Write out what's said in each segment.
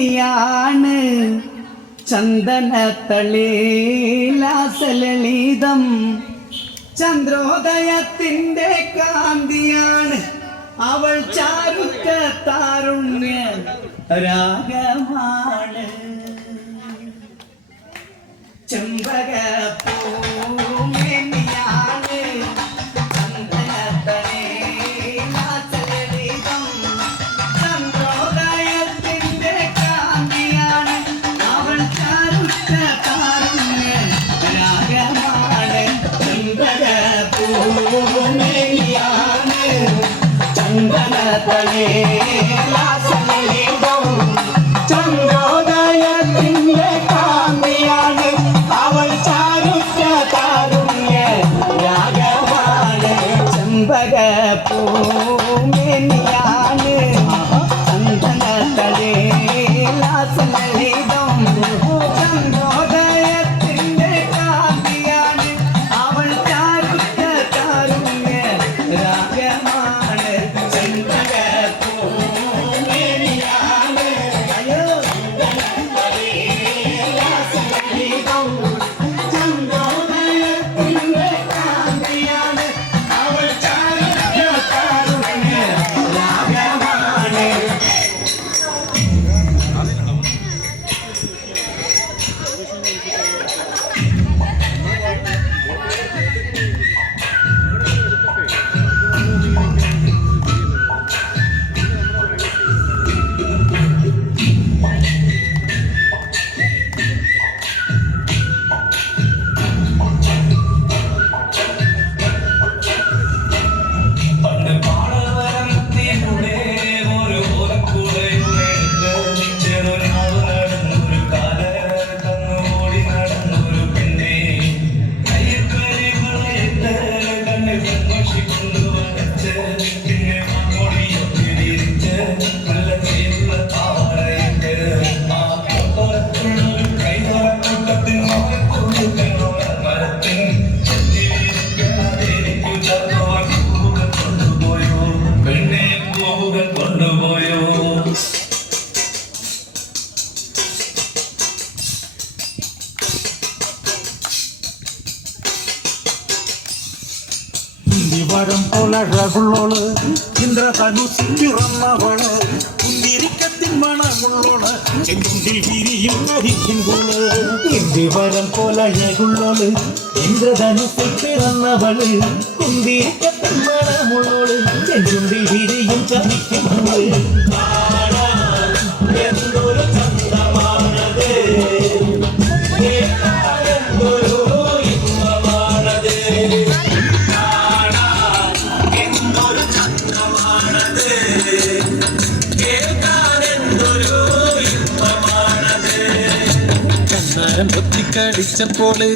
മേനിയാണ് ചന്ദനത്തളിലാസലളിതം ചന്ദ്രോദയത്തിൻ്റെ കാന്തിയാണ് അവൾ ചാരുത്ത താരുണ്യ രാഗമാണ് ചെമ്പകപ്പൂമേനിയാണ് ചന്ദനത്തളിലാസലളിതം ചന്ദ്രോദയത്തിൻ്റെ കാന്തിയാണ് അവൾ ചാരുത്ത താരുണ്യ രാഗമാണ് ചെമ്പകപ്പൂമേനിയാണ് ചന്ദനത്തളിലാസലളിതം ചന്ദ്രോദയത്തിൻ്റെ കാന്തിയാണ് അവൾ ചാരുത്ത താരുണ്യ രാഗമാണ് ചെമ്പകപ്പൂമേനിയാണ് ചന്ദനത്തളിലാസലളിതം ചന്ദ്രോദയത്തിൻ്റെ കാന്തിയാണ് അവൾ ചാരുത്ത താരുണ്യ രാഗമാണ് ചെമ്പകപ്പൂമേനിയാണ് അയ്യോ ചന്ദ്രോദയത്തിൻ്റെ കാന്തിയാണ് അവൾ ചാരുത്ത താരുണ്യ രാഗമാണ് പണ്ട് പാടവരത്തിലൂടെ ഒരു ഓലക്കുടയുടെ ചെറൊരു നടന്നൊരു കാലത്തങ്ങ് ഓടി നടന്നൊരു പെണ്ണെ കയ്യക്കരി വളയത്ത് കണ്ണിൽ കൺമഷിക്കൊണ്ടു വരച്ച് പിന്നെ മൊഴിയൊക്കെ തിരിച്ച് നല്ല ചേരുള്ള താഴെയിട്ട് ആ പുറത്തുള്ളൊരു കൈതോരക്കൂട്ടത്തിൽ മറക്കൊടുക്കണോര മരത്തിൻ പെണ്ണെ പൂവുകൾ കൊണ്ടുപോയോ വരം പോലഴകുള്ളോള് ഇന്ദ്രധനുസിൽ പിറന്നവള് കുന്തിരിക്കത്തിൻ മണമുള്ളോള് ചെങ്കുണ്ടിൽ വിരിയും ധരിക്കുമ്പോള് വരം പോലഴകുള്ളോള് ഇന്ദ്രധനുസിൽ പിറന്നവള് കുന്തിരിക്കത്തിൻ മണമുള്ളോള് ചെങ്കുണ്ടിൽ വിരിയും ധരിക്കുമ്പോള് എന്തൊരു ചന്തമാണത് എന്തൊരു ഇമ്പമാണത് കടിച്ചപ്പോള്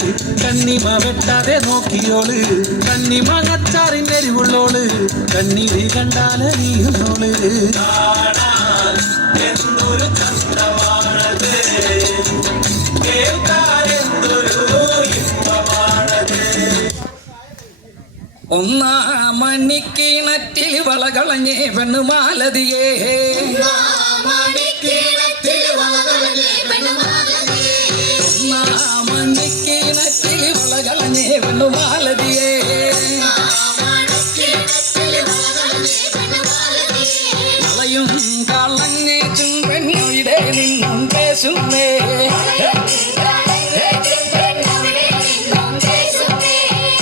കണ്ണിമ വെട്ടാതെ നോക്കിയോള് കണ്ണിമ കച്ചാറിൻ്റെ എരിവുള്ളോള് കണ്ണീര് കണ്ടാല് നീന്നോള് എന്തൊരു ചന്തമാണത് എന്തൊരു ഇമ്പമാണത് ഒന്നാം മണിക്കിണറ്റിൽ വളകളഞ്ഞേ പെണ്ണുമാലതിയേ ഒന്നാം മണിക്കിണറ്റിൽ വളകളഞ്ഞേ പെണ്ണുമാലതിയേ കളയും കളഞ്ഞേ ചുംബനയുടെ നിന്നും പേശുന്നേ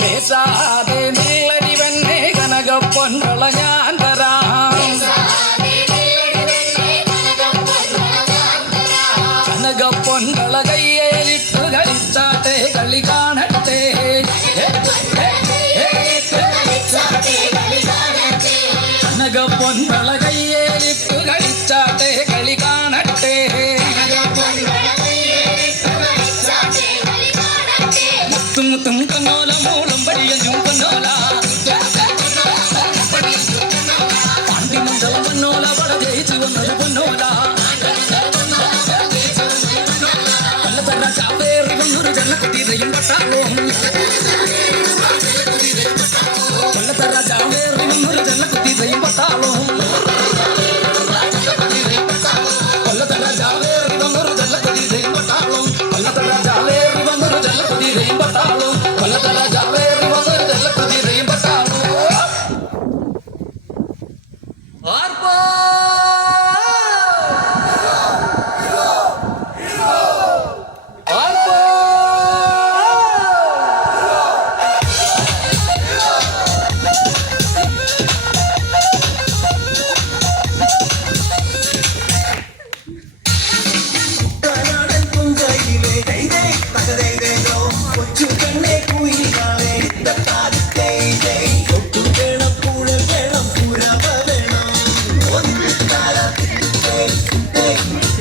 പേശാതെ നിള്ളടി വന്നെ കനകപ്പൊൻകള ഞാൻ തരാം കനകപ്പൊൻകള കയ്യേലിട്ടു കളിച്ചാട്ടെ കളി കാണട്ടെ കനകപ്പൊൻകള കയ്യേലിട്ടു കളിച്ചാട്ടെ കളി കാണട്ടെ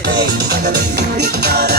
തകതൈ തകതൈ